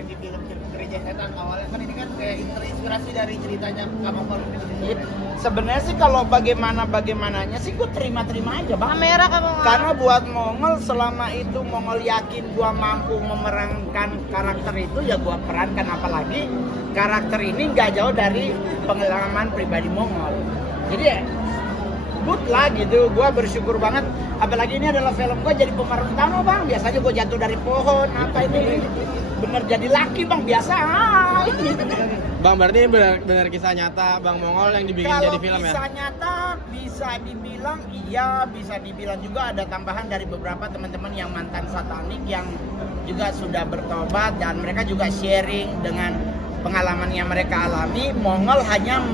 main di film Gereja Setan awalnya kan ini kan kayak terinspirasi dari ceritanya Kamu Kalau Sebenarnya sih kalau bagaimananya sih gue terima-terima aja bang. Kamera kamu. Karena buat Mongol selama itu Mongol yakin gue mampu memerankan karakter itu ya gue perankan, apalagi karakter ini nggak jauh dari pengalaman pribadi Mongol. Jadi ya good lah gitu, gue bersyukur banget. Apalagi ini adalah film gue jadi pemeran utama bang. Biasanya gue jatuh dari pohon, apa ini bener jadi laki bang, biasa. Bang, berarti benar kisah nyata Bang Mongol yang dibikin Kalau jadi film ya? kisah nyata bisa dibilang iya, bisa dibilang juga ada tambahan dari beberapa teman-teman yang mantan satanik yang juga sudah bertobat dan mereka juga sharing dengan pengalaman yang mereka alami. Mongol hanya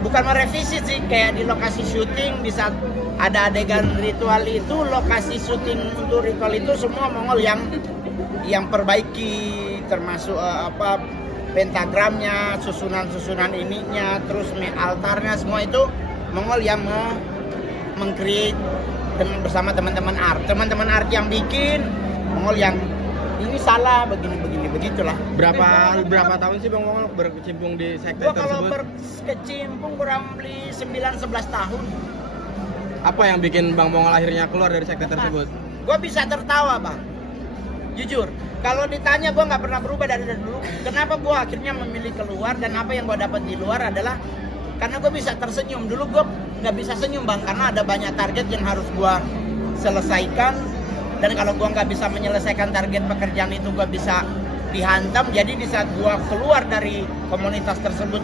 bukan merevisi sih, kayak di lokasi syuting di saat ada adegan ritual itu, lokasi syuting untuk ritual itu semua Mongol yang perbaiki, termasuk pentagramnya, susunan ininya, terus altarnya, semua itu Mongol yang meng-create bersama teman-teman art yang bikin, Mongol yang ini salah begini begitulah. Berapa tahun sih Bang Mongol berkecimpung di sekte Gua kalau tersebut? berkecimpung kurang lebih 9-11 tahun. Apa yang bikin Bang Mongol akhirnya keluar dari sekte tersebut? Gue bisa tertawa bang, jujur. Kalau ditanya gue nggak pernah berubah dari dulu. Kenapa gue akhirnya memilih keluar dan apa yang gue dapat di luar adalah karena gue bisa tersenyum. Dulu gue nggak bisa senyum bang, karena ada banyak target yang harus gue selesaikan. Dan kalau gue nggak bisa menyelesaikan target pekerjaan itu, gue bisa dihantam. Jadi di saat gue keluar dari komunitas tersebut,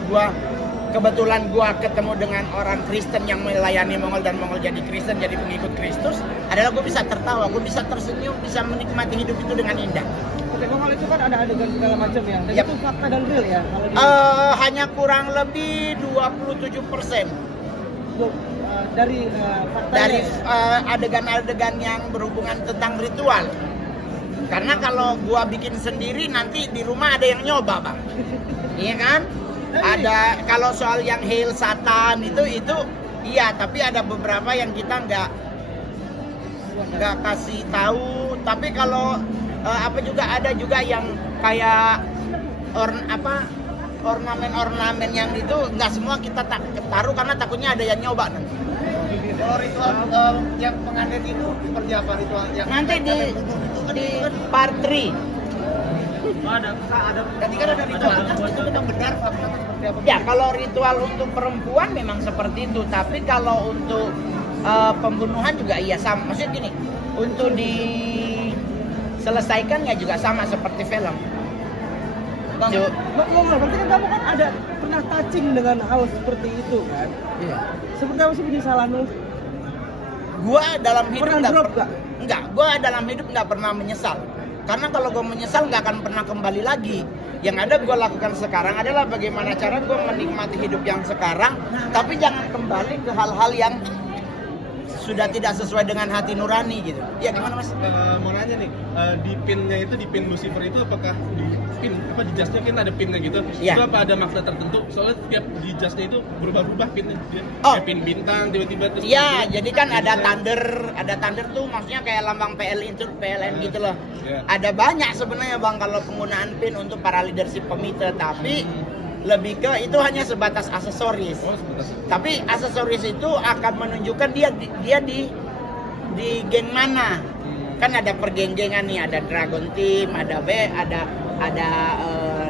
kebetulan gue ketemu dengan orang Kristen yang melayani Mongol dan Mongol jadi Kristen, jadi pengikut Kristus, adalah gue bisa tertawa, gue bisa tersenyum, bisa menikmati hidup itu dengan indah. Oke, Mongol itu kan ada adegan segala macam ya, dan itu fakta dan real ya? Kalau Hanya kurang lebih 27% dari faktanya. dari adegan-adegan yang berhubungan tentang ritual. Karena kalau gua bikin sendiri nanti di rumah ada yang nyoba bang, iya kan? Ada kalau soal yang hail Satan itu iya, tapi ada beberapa yang kita nggak kasih tahu. Tapi kalau ada juga yang kayak ornamen yang itu nggak semua kita taruh karena takutnya ada yang nyoba nanti. Kalau ritual yang pengantin itu seperti apa ritualnya? Nanti di part 3. Nanti kan ada ritualnya, itu memang benar fakta seperti apa? Ya, kalau ritual untuk perempuan memang seperti itu, tapi kalau untuk pembunuhan juga iya sama. Maksudnya gini, untuk diselesaikan ya juga sama seperti film. Bang, berarti kan kamu kan ada pernah touching dengan hal seperti itu kan? Iya. Seperti apa sih penyesalan lu? Gua dalam hidup Pernah drop nggak? Enggak, gua dalam hidup nggak pernah menyesal. Karena kalau gue menyesal nggak akan pernah kembali lagi. Yang ada gue lakukan sekarang adalah bagaimana cara gue menikmati hidup yang sekarang, tapi jangan kembali ke hal-hal yang sudah tidak sesuai dengan hati nurani gitu. Ya gimana mas? Mau nanya nih, di pinnya itu, di pin Lucifer itu apakah di jasnya kan ada pinnya gitu? Iya. Itu apa ada makna tertentu? Soalnya setiap di jasnya itu berubah-ubah pinnya. Oh. Kayak pin bintang tiba-tiba terus. Iya, jadi kan ada thunder tuh maksudnya kayak lambang PLN gitu loh. Iya. Ada banyak sebenarnya bang kalau penggunaan pin untuk para leadership komite, tapi lebih ke itu hanya sebatas aksesoris. Oh, sebentar. Tapi aksesoris itu akan menunjukkan dia di geng mana. Kan ada pergeng-gengan nih, ada Dragon Team, ada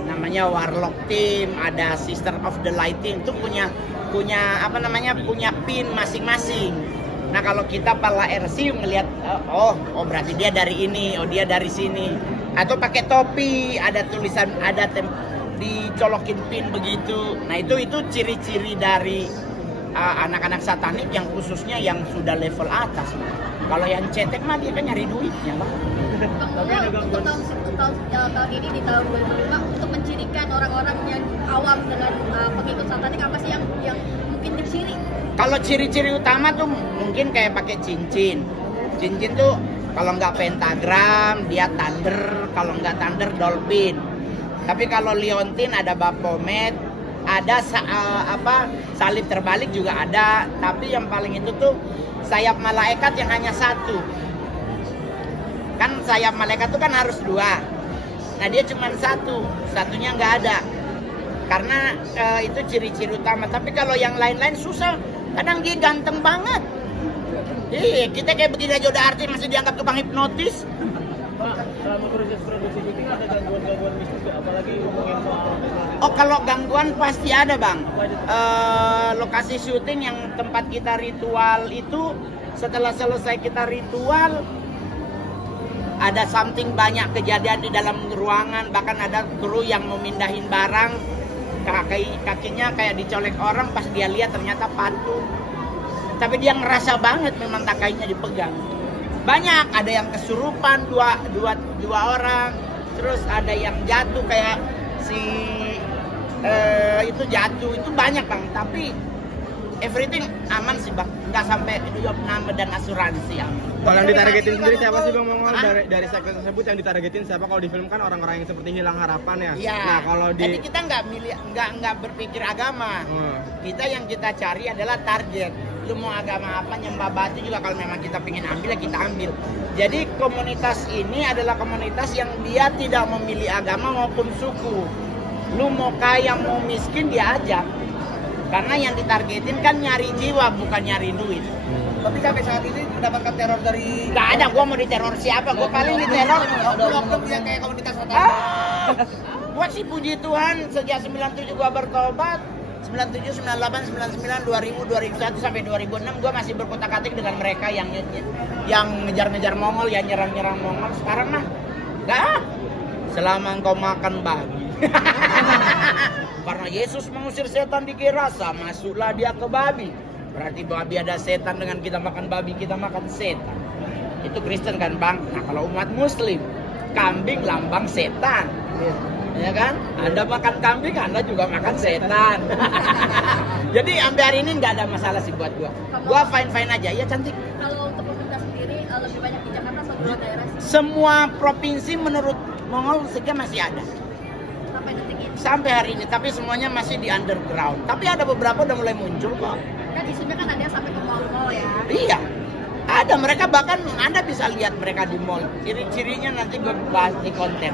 namanya Warlock Team, ada Sister of the Light Team. Itu punya punya pin masing-masing. Nah kalau kita para RC ngelihat oh berarti dia dari ini, oh dia dari sini. Atau pakai topi, ada tulisan, dicolokin pin begitu. Nah itu ciri-ciri dari anak-anak satanik yang khususnya yang sudah level atas. Kalau yang cetek mah dia kan nyari duitnya bang. Untuk tahun ini di tahun 2005 untuk mencirikan orang-orang yang awam dengan pengikut satanik apa sih yang mungkin diciri? Kalau ciri-ciri utama tuh mungkin kayak pakai cincin. Cincin tuh kalau nggak pentagram dia thunder, kalau nggak thunder dolphin. Tapi kalau liontin ada Baphomet, ada salib terbalik juga ada. Tapi yang paling itu tuh sayap malaikat yang hanya satu. Kan sayap malaikat itu kan harus dua. Nah dia cuma satunya nggak ada. Karena itu ciri-ciri utama. Tapi kalau yang lain-lain susah. Kadang dia ganteng banget. Iya, kita kayak begini aja udah artis masih dianggap tukang hipnotis. Pak, selama proses produksi syuting ada gangguan-gangguan mistis nggak? Apalagi ngomongin soal Oh kalau gangguan pasti ada bang. Lokasi syuting yang tempat kita ritual itu, setelah selesai kita ritual, ada something banyak kejadian di dalam ruangan. Bahkan ada kru yang memindahin barang, kakinya kayak dicolek orang, pas dia lihat ternyata patung. Tapi dia ngerasa banget memang kakinya dipegang. Banyak, ada yang kesurupan dua orang, terus ada yang jatuh kayak si itu jatuh, itu banyak bang. Tapi everything aman sih bang, nggak sampai jawab nama dan asuransi aman. Kalau yang ditargetin sendiri siapa sih Bang Mongol? Dari sektor tersebut yang ditargetin siapa? Kalau di film kan orang-orang yang seperti hilang harapan ya. Iya. Nah kalau di Jadi kita nggak berpikir agama. Kita yang kita cari adalah target. Lu mau agama apa, nyembah batu juga kalau memang kita pengen ambil ya kita ambil. Jadi komunitas ini adalah komunitas yang dia tidak memilih agama maupun suku. Lu mau kaya mau miskin dia ajak. Karena yang ditargetin kan nyari jiwa bukan nyari duit. Tapi sampai saat ini mendapatkan teror dari... Gak ada, gua mau diteror siapa? Gua paling diteror oknum yang kayak komunitas Satan. Gua sih puji Tuhan sejak 97 gua bertobat. 97, 98, 99, 2000, 2001 sampai 2006 gua masih berkotak-atik dengan mereka yang ngejar-ngejar Mongol, yang nyerang-nyerang Mongol. Sekarang mah enggak. Selama engkau makan babi. Karena Yesus mengusir setan di Gerasa, masuklah dia ke babi. Berarti babi ada setan, dengan kita makan babi, kita makan setan. Itu Kristen kan bang? Nah kalau umat Muslim, kambing lambang setan. Ya kan? Anda makan kambing, Anda juga makan setan. Jadi sampai hari ini nggak ada masalah sih buat gua. Gua fine-fine aja, ya cantik. Kalau untuk komunitas sendiri lebih banyak di Jakarta atau di luar daerah sih? Semua provinsi menurut Mongol sekian masih ada. Sampai detik ini? Sampai hari ini, tapi semuanya masih di underground. Tapi ada beberapa udah mulai muncul kok. Kan isunya kan ada yang sampai ke mall-mall ya? Iya, ada, mereka bahkan Anda bisa lihat mereka di mall. Ciri-cirinya nanti gue bahas di konten.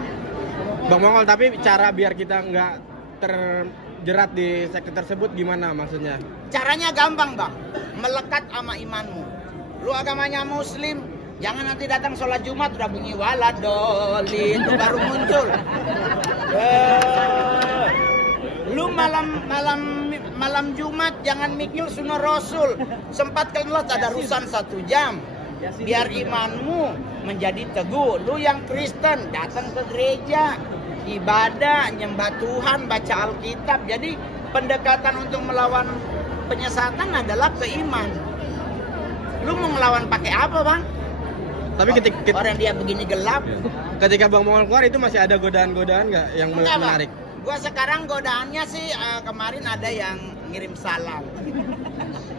Bang Mongol, tapi cara biar kita nggak terjerat di sektor tersebut gimana maksudnya? Caranya gampang bang, melekat sama imanmu. Lu agamanya Muslim, jangan nanti datang sholat Jumat udah bunyi waladolin itu baru muncul. Lu malam Jumat jangan mikir sunnah Rasul, sempatkanlah tadarusan 1 jam biar imanmu menjadi teguh. Lu yang Kristen datang ke gereja, ibadah, nyembah Tuhan, baca Alkitab. Jadi pendekatan untuk melawan penyesatan adalah keiman. Lu mau ngelawan pakai apa bang? Tapi ketika orang dia begini gelap. Ketika Bang Mongol keluar itu masih ada godaan-godaan nggak yang Enggak, menarik? Gua sekarang godaannya sih kemarin ada yang ngirim salam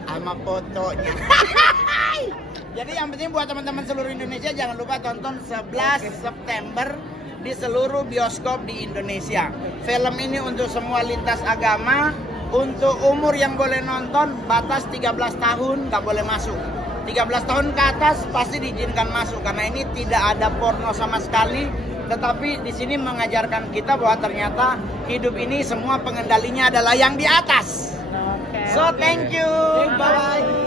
sama fotonya. Jadi yang penting buat teman-teman seluruh Indonesia jangan lupa tonton 11 September di seluruh bioskop di Indonesia. Film ini untuk semua lintas agama. Untuk umur yang boleh nonton batas 13 tahun nggak boleh masuk. 13 tahun ke atas pasti diizinkan masuk karena ini tidak ada porno sama sekali. Tetapi di sini mengajarkan kita bahwa ternyata hidup ini semua pengendalinya adalah yang di atas. So thank you. Bye bye.